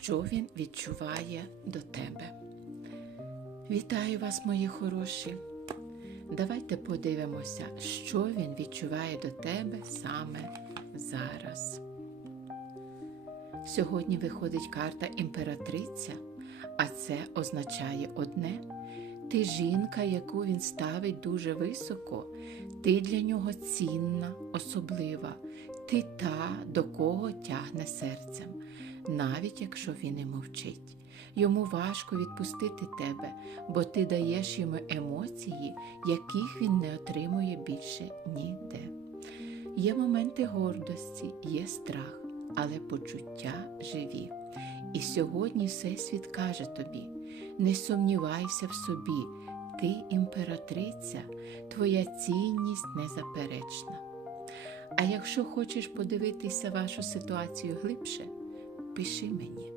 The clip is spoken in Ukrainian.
що він відчуває до тебе. Вітаю вас, мої хороші! Давайте подивимося, що він відчуває до тебе саме зараз. Сьогодні виходить карта імператриця, а це означає одне – ти жінка, яку він ставить дуже високо, ти для нього цінна, особлива, ти та, до кого тягне серцем, навіть якщо він і мовчить. Йому важко відпустити тебе, бо ти даєш йому емоції, яких він не отримує більше ніде. Є моменти гордості, є страх, але почуття живі. І сьогодні Всесвіт каже тобі: не сумнівайся в собі, ти імператриця, твоя цінність незаперечна. А якщо хочеш подивитися вашу ситуацію глибше, пиши мені.